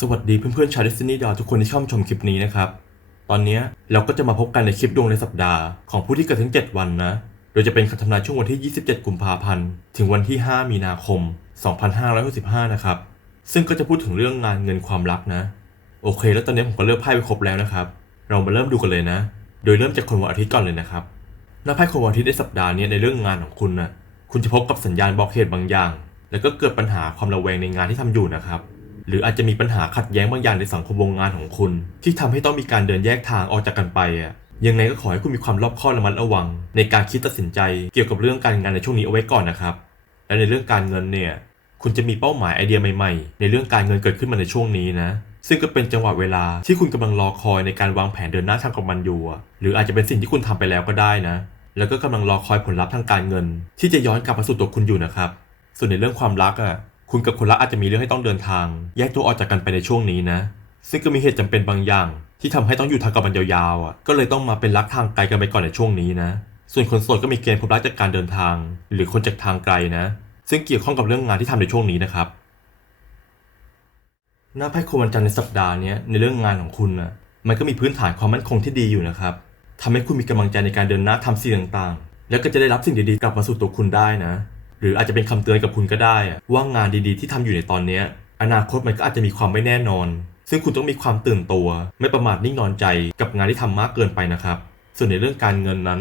สวัสดีเพื่อนๆชาวดิสนีย์ดาวทุกคนที่เข้ามาชมคลิปนี้นะครับ ตอนนี้เราก็จะมาพบกันในคลิปดวงในสัปดาห์ของผู้ที่เกิดทั้ง7 วันนะ โดยจะเป็นคำทำนายช่วงวันที่ 27 กุมภาพันธ์ ถึงวันที่ 5 มีนาคม 2565 นะครับ ซึ่งก็จะพูดถึงเรื่องงานเงินความรักนะ โอเค แล้วตอนนี้ผมก็เลือกไพ่ไปครบแล้วนะครับ เรามาเริ่มดูกันเลยนะ โดยเริ่มจากคนวันอาทิตย์ก่อนเลยนะครับหน้าไพ่คนวันอาทิตย์ในสัปดาห์นี้ในเรื่องงานของคุณนะคุณจะพบกับสัญญาณบอกเหตุบางอย่าง แล้วก็เกิดปัญหาความระแวงในงานที่ทำอยู่นะครับ หรืออาจจะมีปัญหาขัดแย้งบางอย่างในสังคมวงงานของคุณ ที่ทำให้ต้องมีการเดินแยกทางออกจากกันไปอะยังไงก็ขอให้คุณมีความรอบคอบระมัดระวัง ในการคิดตัดสินใจเกี่ยวกับเรื่องการงานในช่วงนี้เอาไว้ก่อนนะครับ และในเรื่องการเงินเนี่ย คุณจะมีเป้าหมายไอเดียใหม่ๆ ในเรื่องการเงินเกิดขึ้นมาในช่วงนี้นะ ซึ่งก็เป็นจังหวะเวลาที่คุณกำลังรอคอยในการวางแผนเดินหน้าทางกับมันอยู่ หรืออาจจะเป็นสิ่งที่คุณทำไปแล้วก็ได้นะ แล้วก็กำลังรอคอยผลลัพธ์ทางการเงิน ที่จะย้อนกลับมาสู่ตัวคุณอยู่นะครับ ส่วนในเรื่องความรักอะ คุณกับคนรักอาจจะมีเรื่องให้ต้องเดินทาง แยกตัวออกจากกันไปในช่วงนี้นะ ซึ่งก็มีเหตุจำเป็นบางอย่าง ที่ทำให้ต้องอยู่ทางกับมันยาวๆอะก็เลยต้องมาเป็นรักทางไกลกันไปก่อนในช่วงนี้นะ ส่วนคนโสดก็มีเกณฑ์พบรักจากการเดินทาง หรือคนจากทางไกลนะ ซึ่งเกี่ยวข้องกับเรื่องงานที่ทำในช่วงนี้นะครับหน้าไพ่โควันจันทร์ในสัปดาห์นี้ในเรื่องงานของคุณนะมันก็มีพื้นฐานความมั่นคงที่ดีอยู่นะครับทำให้คุณมีกำลังใจในการเดินหน้าทำสิ่งต่างๆ แล้วก็จะได้รับสิ่งดีๆกลับมาสู่ตัวคุณได้นะ หรืออาจจะเป็นคำเตือนกับคุณก็ได้ ว่างานดีๆ ที่ทำอยู่ในตอนเนี้ย อนาคตมันก็อาจจะมีความไม่แน่นอน ซึ่งคุณต้องมีความตื่นตัว ไม่ประมาทนิ่งนอนใจกับงานที่ทำมากเกินไปนะครับ ส่วนในเรื่องการเงินนั้น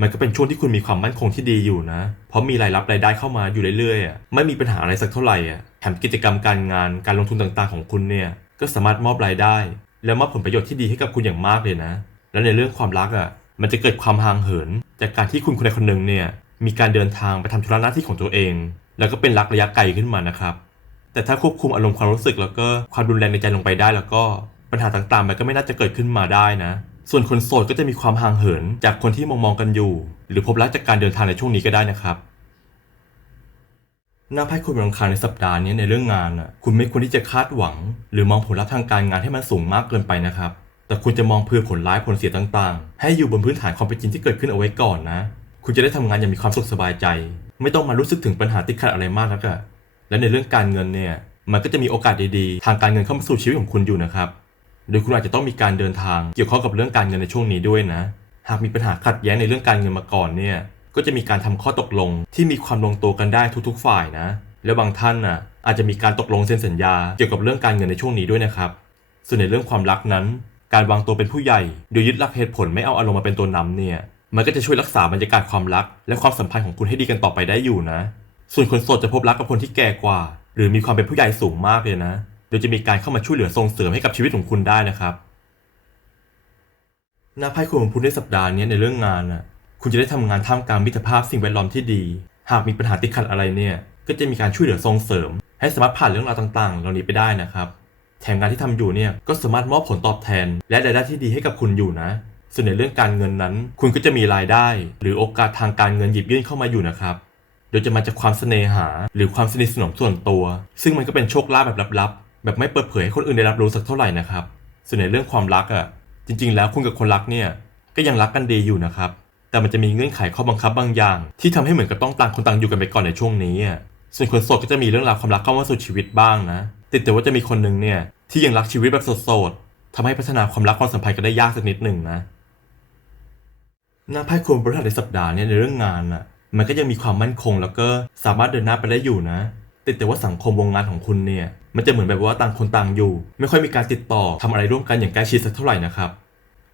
มันก็เป็นช่วงที่คุณมีความมั่นคงที่ดีอยู่นะ เพราะมีรายรับรายได้เข้ามาอยู่เรื่อยๆไม่มีปัญหาอะไรสักเท่าไหร่อะแถมกิจกรรมการงานการลงทุนต่างๆของคุณเนี่ยก็สามารถมอบรายได้ และมอบผลประโยชน์ที่ดีให้กับคุณอย่างมากเลยนะ และในเรื่องความรักอะมันจะเกิดความห่างเหิน จากการที่คุณคนใดคนหนึ่งเนี่ย มีการเดินทางไปทำธุระหน้าที่ของตัวเอง แล้วก็เป็นรักระยะไกลขึ้นมานะครับ แต่ถ้าควบคุมอารมณ์ความรู้สึกแล้วก็ความรุนแรงในใจลงไปได้ แล้วก็ปัญหาต่างๆ มันก็ไม่น่าจะเกิดขึ้นมาได้นะ ส่วนคนโสดก็จะมีความห่างเหินจากคนที่มองมองกันอยู่ หรือพบรักจากการเดินทางในช่วงนี้ก็ได้นะครับหน้าไพ่คนวันอังคาในสัปดาห์นี้ในเรื่องงานน่ะคุณไม่ควรที่จะคาดหวัง หรือมองผลลัพธ์ทางการงานให้มันสูงมากเกินไปนะครับ แต่คุณจะมองเพื่อผลร้ายผลเสียต่างๆ ให้อยู่บนพื้นฐานความเป็นจริงที่เกิดขึ้นเอาไว้ก่อนนะ คุณจะได้ทำงานอย่างมีความสุขสบายใจ ไม่ต้องมารู้สึกถึงปัญหาติดขัดอะไรมากนักอะและในเรื่องการเงินเนี่ยมันก็จะมีโอกาสดีๆ ทางการเงินเข้ามาสู่ชีวิตของคุณอยู่นะครับ โดยคุณอาจจะต้องมีการเดินทางเกี่ยวข้องกับเรื่องการเงินในช่วงนี้ด้วยนะ หากมีปัญหาขัดแย้งในเรื่องการเงินมาก่อนเนี่ย ก็จะมีการทำข้อตกลงที่มีความลงตัวกันได้ทุกๆ ฝ่ายนะ และบางท่านน่ะอาจจะมีการตกลงเซ็นสัญญาเกี่ยวกับเรื่องการเงินในช่วงนี้ด้วยนะครับ ส่วนในเรื่องความรักนั้น การวางตัวเป็นผู้ใหญ่โดยยึดหลักเหตุผลไม่เอาอารมณ์มาเป็นตัวนำเนี่ย มันก็จะช่วยรักษาบรรยากาศความรัก และความสัมพันธ์ของคุณให้ดีกันต่อไปได้อยู่นะ ส่วนคนโสดจะพบรักกับคนที่แก่กว่า หรือมีความเป็นผู้ใหญ่สูงมากเลยนะ โดยจะมีการเข้ามาช่วยเหลือส่งเสริมให้กับชีวิตของคุณได้นะครับหน้าไพ่คุณของคุณในสัปดาห์นี้ในเรื่องงานน่ะคุณจะได้ทำงานท่ามกลางมิตรภาพสิ่งแวดล้อมที่ดี หากมีปัญหาติดขัดอะไรเนี่ย ก็จะมีการช่วยเหลือส่งเสริม ให้สามารถผ่านเรื่องราวต่างๆ เหล่านี้ไปได้นะครับ แถมงานที่ทำอยู่เนี่ยก็สามารถมอบผลตอบแทน และรายได้ที่ดีให้กับคุณอยู่นะ ส่วนในเรื่องการเงินนั้น คุณก็จะมีรายได้ หรือโอกาสทางการเงินหยิบยื่นเข้ามาอยู่นะครับ โดยจะมาจากความเสน่หา หรือความสนิทสนมส่วนตัว ซึ่งมันก็เป็นโชคลาภแบบลับๆ แบบไม่เปิดเผยให้คนอื่นได้รับรู้สักเท่าไหร่นะครับ ส่วนในเรื่องความรักอะ จริง ๆ แล้วคุณกับคนรักเนี่ย ก็ยังรักกันดีอยู่นะครับ แต่มันจะมีเงื่อนไขข้อบังคับบางอย่าง ที่ทำให้เหมือนกับต้องต่างคนต่างอยู่กันไปก่อนในช่วงนี้อะส่วนคนโสดก็จะมีเรื่องราวความรักเข้ามาสู่ชีวิตบ้างนะ ติดแต่ว่าจะมีคนหนึ่งเนี่ยที่ยังรักชีวิตแบบโสดๆทำให้พัฒนาความรักความสัมพันธ์กันได้ยากสักนิดหนึ่งนะ น้าไพ่คนบริหารในสัปดาห์นี่ยในเรื่องงานน่ะ มันก็ยังมีความมั่นคงแล้วก็สามารถเดินหน้าไปได้อยู่นะติดแต่ว่าสังคมวงงานของคุณเนี่ย มันจะเหมือนแบบว่าต่างคนต่างอยู่ ไม่ค่อยมีการติดต่อทำอะไรร่วมกันอย่างใกล้ชิดสักเท่าไหร่นะครับ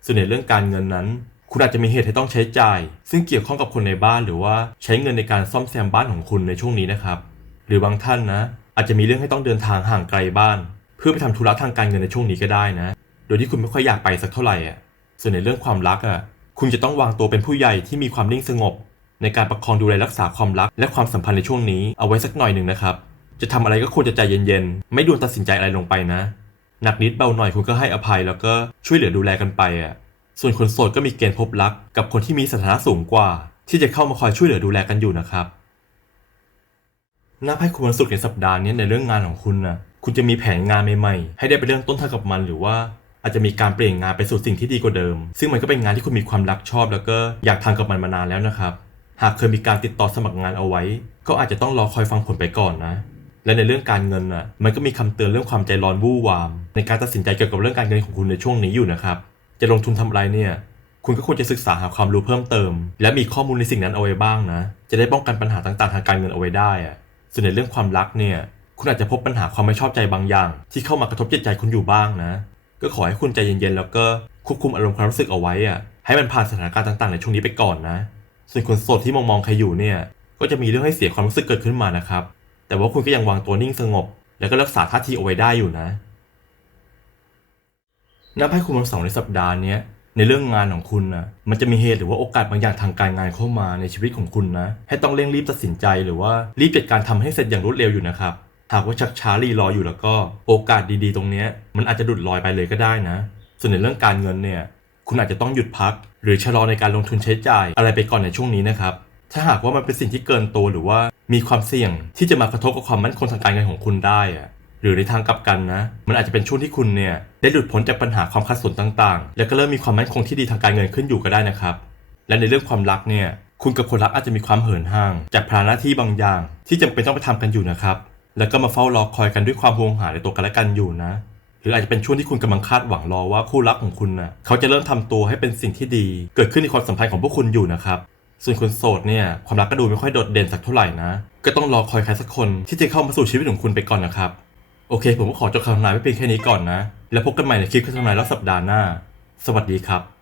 ส่วนในเรื่องการเงินนั้น คุณอาจจะมีเหตุให้ต้องใช้จ่าย ซึ่งเกี่ยวข้องกับคนในบ้านหรือว่าใช้เงินในการซ่อมแซมบ้านของคุณในช่วงนี้นะครับ หรือบางท่านนะอาจจะมีเรื่องให้ต้องเดินทางห่างไกลบ้าน เพื่อไปทำธุระทางการเงินในช่วงนี้ก็ได้นะ โดยที่คุณไม่ค่อยอยากไปสักเท่าไหร่อะส่วนในเรื่องความรักอะ คุณจะต้องวางตัวเป็นผู้ใหญ่ที่มีความนิ่งสงบ ในการประคองดูแลรักษาความรัก และความสัมพันธ์ในช่วงนี้เอาไว้สักหน่อยหนึ่งนะครับ จะทำอะไรก็ควรจะใจเย็นๆ ไม่ด่วนตัดสินใจอะไรลงไปนะ หนักนิดเบาหน่อยคุณก็ให้อภัยแล้วก็ช่วยเหลือดูแลกันไปอะ ส่วนคนโสดก็มีเกณฑ์พบรัก กับคนที่มีสถานะสูงกว่า ที่จะเข้ามาคอยช่วยเหลือดูแลกันอยู่นะครับหน้าไพ่คุณวันศุกร์ในสัปดาห์นี้ในเรื่องงานของคุณนะคุณจะมีแผนงานใหม่ๆ ให้ได้ไปเริ่มต้นทำกับมันหรือว่า อาจจะมีการเปลี่ยนงานไปสู่สิ่งที่ดีกว่าเดิม ซึ่งมันก็เป็นงานที่คุณมีความรักชอบ แล้วก็อยากทำกับมันมานานแล้วนะครับ หากเคยมีการติดต่อสมัครงานเอาไว้ ก็อาจจะต้องรอคอยฟังผลไปก่อนนะ และในเรื่องการเงินน่ะ มันก็มีคำเตือนเรื่องความใจร้อนวู่วาม ในการตัดสินใจเกี่ยวกับเรื่องการเงินของคุณในช่วงนี้อยู่นะครับ จะลงทุนทำอะไรเนี่ย คุณก็ควรจะศึกษาหาความรู้เพิ่มเติม และมีข้อมูลในสิ่งนั้นเอาไว้บ้างนะ จะได้ป้องกันปัญหาต่างๆ ทางการเงินเอาไว้ได้อะส่วนในเรื่องความรักเนี่ยคุณอาจจะพบปัญหาความไม่ชอบใจบางอย่าง ที่เข้ามากระทบจิตใจคุณอยู่บ้างนะ ก็ขอให้คุณใจเย็นๆแล้วก็ควบคุมอารมณ์ความรู้สึกเอาไว้อะให้มันผ่านสถานการณ์ต่างๆ ในช่วงนี้ไปก่อนนะ ส่วนคนโสดที่มองๆใครอยู่เนี่ย ก็จะมีเรื่องให้เสียความรู้สึกเกิดขึ้นมานะครับ แต่ว่าคุณก็ยังวางตัวนิ่งสงบ แล้วก็รักษาท่าทีเอาไว้ได้อยู่นะ นับให้คุณวันเสาร์ในสัปดาห์นี้ในเรื่องงานของคุณนะมันจะมีเหตุหรือว่าโอกาสบางอย่างทางการงานเข้ามาในชีวิตของคุณนะ ให้ต้องเร่งรีบตัดสินใจหรือว่ารีบจัดการทำให้เสร็จอย่างรวดเร็วอยู่นะครับ หากว่าชักช้ารีรออยู่แล้วก็โอกาสดีๆ ตรงนี้มันอาจจะดุดลอยไปเลยก็ได้นะ ส่วนในเรื่องการเงินเนี่ยคุณอาจจะต้องหยุดพัก หรือชะลอในการลงทุนใช้จ่ายอะไรไปก่อนในช่วงนี้นะครับถ้าหากว่ามันเป็นสิ่งที่เกินตัวหรือว่ามีความเสี่ยงที่จะมากระทบกับความมั่นคงทางการเงินของคุณได้อะหรือในทางกลับกันนะ มันอาจจะเป็นช่วงที่คุณเนี่ยได้หลุดพ้นจากปัญหาความขัดสนต่างๆ แล้วก็เริ่มมีความมั่นคงที่ดีทางการเงินขึ้นอยู่ก็ได้นะครับ และในเรื่องความรักเนี่ยคุณกับคนรักอาจจะมีความเหินห่าง จากภาระหน้าที่บางอย่าง ที่จำเป็นต้องไปทำกันอยู่นะครับ แล้วก็มาเฝ้ารอคอยกันด้วยความห่วงหาในตัวกันและกันอยู่นะ หรืออาจจะเป็นช่วงที่คุณกำลังคาดหวังรอว่าคู่รักของคุณน่ะเขาจะเริ่มทำตัวให้เป็นสิ่งที่ดี เกิดขึ้นในความสัมพันธ์ของพวกคุณอยู่นะครับส่วนคนโสดเนี่ยความรักก็ดูไม่ค่อยโดดเด่นสักเท่าไหร่นะ ก็ต้องรอคอยใครสักคนที่จะเข้ามาสู่ชีวิตของคุณไปก่อนนะครับ โอเค ผมก็ขอจบคำทำนายไว้เพียงแค่นี้ก่อนนะ แล้วพบกันใหม่ในคลิปคำทำนายรอบสัปดาห์หน้า สวัสดีครับ